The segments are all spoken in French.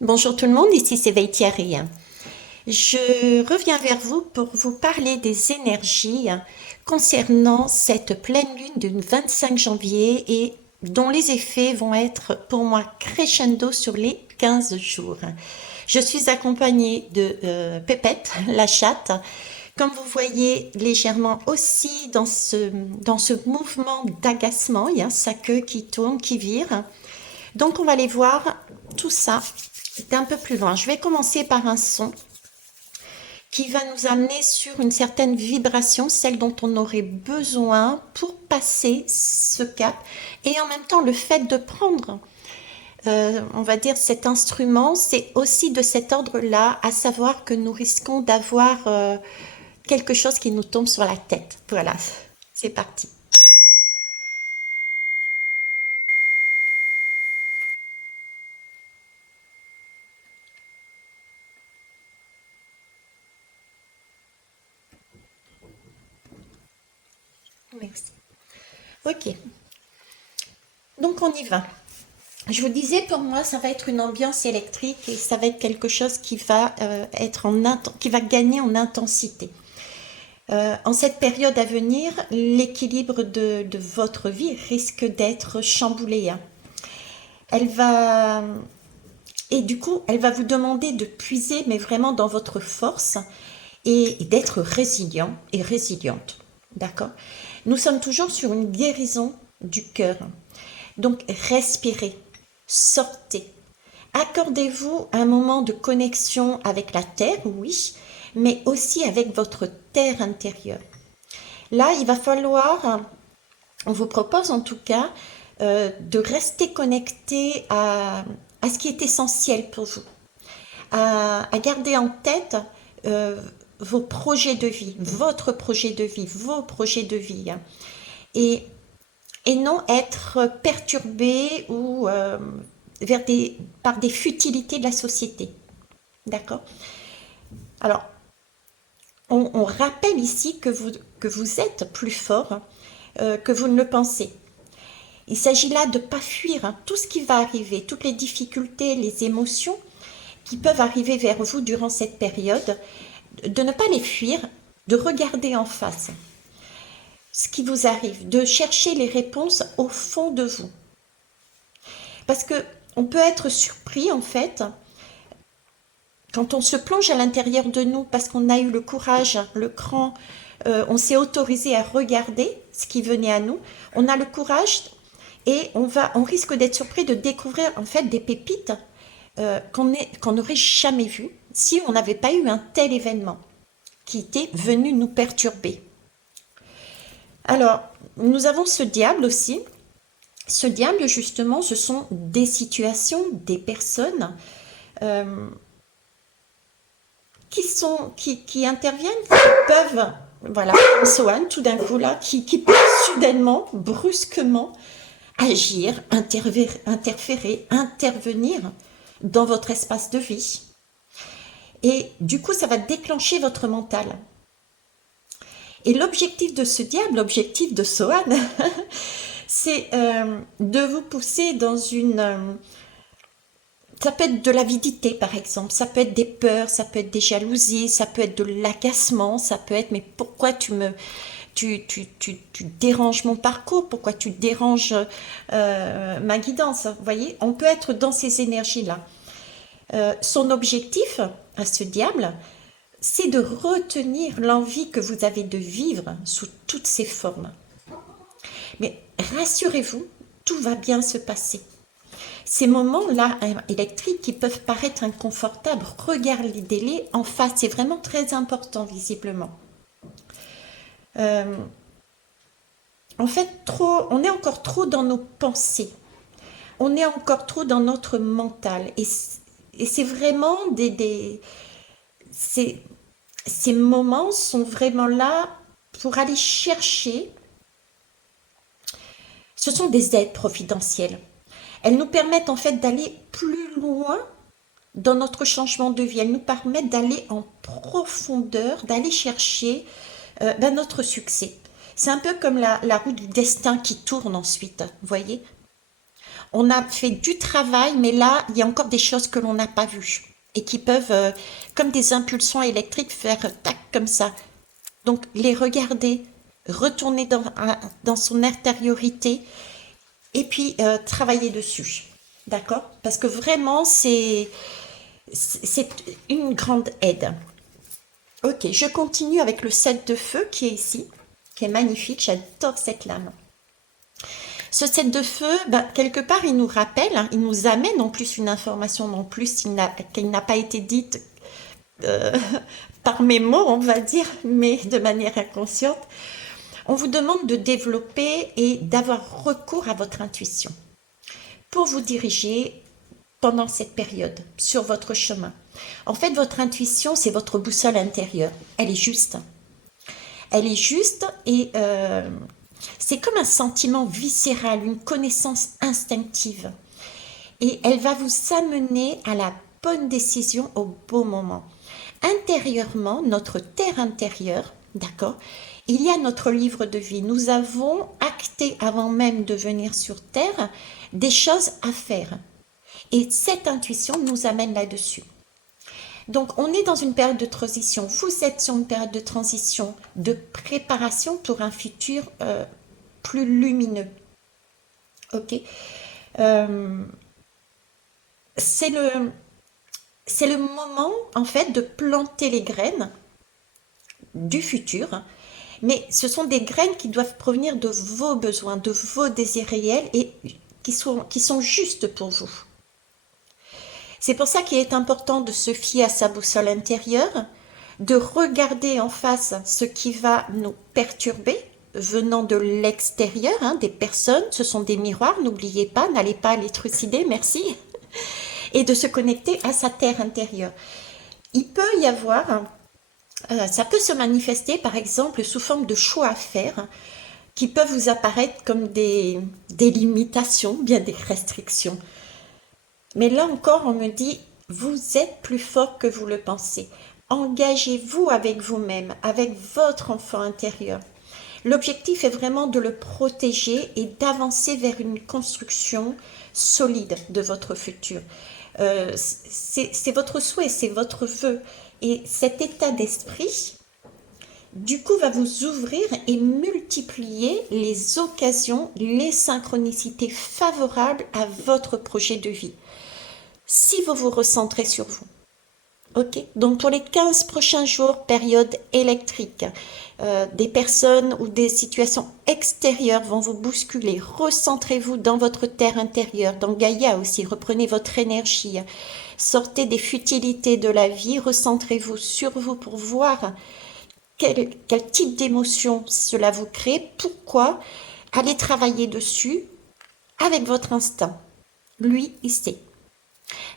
Bonjour tout le monde, ici c'est Thierry. Je reviens vers vous pour vous parler des énergies concernant cette pleine lune du 25 janvier et dont les effets vont être pour moi crescendo sur les 15 jours. Je suis accompagnée de Pépette, la chatte, comme vous voyez légèrement aussi dans ce mouvement d'agacement, il y a sa queue qui tourne, qui vire. Donc on va aller voir tout ça d'un peu plus loin. Je vais commencer par un son qui va nous amener sur une certaine vibration, celle dont on aurait besoin pour passer ce cap. Et en même temps, le fait de prendre, on va dire, cet instrument, c'est aussi de cet ordre-là, à savoir que nous risquons d'avoir quelque chose qui nous tombe sur la tête. Voilà, c'est parti. Merci. Ok, donc on y va. Je vous disais, pour moi, ça va être une ambiance électrique et ça va être quelque chose qui va qui va gagner en intensité. En cette période à venir, l'équilibre de votre vie risque d'être chamboulé, hein. Elle va et du coup, elle va vous demander de puiser, mais vraiment dans votre force et d'être résilient et résiliente. D'accord? Nous sommes toujours sur une guérison du cœur. Donc, respirez, sortez. Accordez-vous un moment de connexion avec la terre, oui, mais aussi avec votre terre intérieure. Là, il va falloir, on vous propose en tout cas, de rester connecté à ce qui est essentiel pour vous, à garder en tête euh, vos projets de vie, votre projet de vie, vos projets de vie, hein. et, et non être perturbé ou par des futilités de la société. D'accord? Alors, on rappelle ici que vous êtes plus fort que vous ne le pensez. Il s'agit là de ne pas fuir, hein, tout ce qui va arriver, toutes les difficultés, les émotions qui peuvent arriver vers vous durant cette période, de ne pas les fuir, de regarder en face ce qui vous arrive, de chercher les réponses au fond de vous. Parce que on peut être surpris en fait quand on se plonge à l'intérieur de nous parce qu'on a eu le courage, le cran, on s'est autorisé à regarder ce qui venait à nous, on a le courage et on risque d'être surpris de découvrir en fait des pépites qu'on n'aurait jamais vues si on n'avait pas eu un tel événement qui était venu nous perturber. Alors, nous avons ce diable aussi. Ce diable, justement, ce sont des situations, des personnes euh, qui interviennent, qui peuvent, voilà, comme Sohan, tout d'un coup là, qui peuvent soudainement, brusquement agir, interférer, intervenir dans votre espace de vie. Et du coup, ça va déclencher votre mental. Et l'objectif de ce diable, l'objectif de Sohan, c'est de vous pousser dans ça peut être de l'avidité, par exemple, ça peut être des peurs, ça peut être des jalousies, ça peut être de l'agacement, ça peut être mais pourquoi tu déranges mon parcours, pourquoi tu déranges ma guidance, vous voyez, on peut être dans ces énergies-là. Son objectif à ce diable, c'est de retenir l'envie que vous avez de vivre sous toutes ses formes. Mais rassurez-vous, tout va bien se passer. Ces moments-là électriques qui peuvent paraître inconfortables, regardez-les en face, c'est vraiment très important visiblement. Euh, en fait, on est encore trop dans nos pensées, on est encore trop dans notre mental et c'est vraiment ces, ces moments sont vraiment là pour aller chercher, ce sont des aides providentielles. Elles nous permettent en fait d'aller plus loin dans notre changement de vie. Elles nous permettent d'aller en profondeur, d'aller chercher notre succès. C'est un peu comme la roue du destin qui tourne ensuite, vous voyez. On a fait du travail, mais là, il y a encore des choses que l'on n'a pas vues et qui peuvent, comme des impulsions électriques, faire tac comme ça. Donc, les regarder, retourner dans son intériorité et puis travailler dessus. D'accord? Parce que vraiment, c'est une grande aide. Ok, je continue avec le 7 de feu qui est ici, qui est magnifique. J'adore cette lame. Ce 7 de feu, ben, quelque part, il nous rappelle, hein, il nous amène en plus une information en plus qui n'a pas été dite euh, par mes mots, on va dire, mais de manière inconsciente. On vous demande de développer et d'avoir recours à votre intuition pour vous diriger pendant cette période sur votre chemin. En fait, votre intuition, c'est votre boussole intérieure. Elle est juste. Elle est juste et c'est comme un sentiment viscéral, une connaissance instinctive. Et elle va vous amener à la bonne décision au bon moment. Intérieurement, notre terre intérieure, d'accord, il y a notre livre de vie. Nous avons acté avant même de venir sur Terre des choses à faire. Et cette intuition nous amène là-dessus. Donc, on est dans une période de transition. Vous êtes sur une période de transition, de préparation pour un futur plus lumineux. Ok. C'est le moment, en fait, de planter les graines du futur. Mais ce sont des graines qui doivent provenir de vos besoins, de vos désirs réels et qui sont justes pour vous. C'est pour ça qu'il est important de se fier à sa boussole intérieure, de regarder en face ce qui va nous perturber venant de l'extérieur, hein, des personnes, ce sont des miroirs, n'oubliez pas, n'allez pas les trucider, merci, et de se connecter à sa terre intérieure. Il peut y avoir, ça peut se manifester par exemple sous forme de choix à faire qui peuvent vous apparaître comme des limitations, bien des restrictions. Mais là encore, on me dit, vous êtes plus fort que vous le pensez. Engagez-vous avec vous-même, avec votre enfant intérieur. L'objectif est vraiment de le protéger et d'avancer vers une construction solide de votre futur. C'est votre souhait, c'est votre vœu. Et cet état d'esprit, du coup, va vous ouvrir et multiplier les occasions, les synchronicités favorables à votre projet de vie. Si vous vous recentrez sur vous. Ok, donc pour les 15 prochains jours, période électrique, des personnes ou des situations extérieures vont vous bousculer. Recentrez-vous dans votre terre intérieure, dans Gaïa aussi. Reprenez votre énergie. Sortez des futilités de la vie. Recentrez-vous sur vous pour voir quel type d'émotion cela vous crée. Pourquoi? Allez travailler dessus avec votre instinct. Lui, il sait.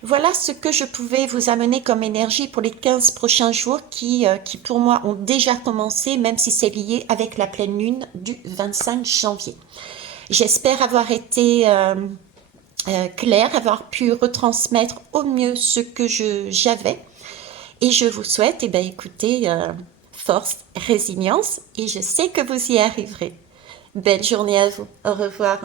Voilà ce que je pouvais vous amener comme énergie pour les 15 prochains jours qui pour moi ont déjà commencé, même si c'est lié avec la pleine lune du 25 janvier. J'espère avoir été claire, avoir pu retransmettre au mieux ce que j'avais. Et je vous souhaite, écoutez, force, résilience, et je sais que vous y arriverez. Belle journée à vous. Au revoir.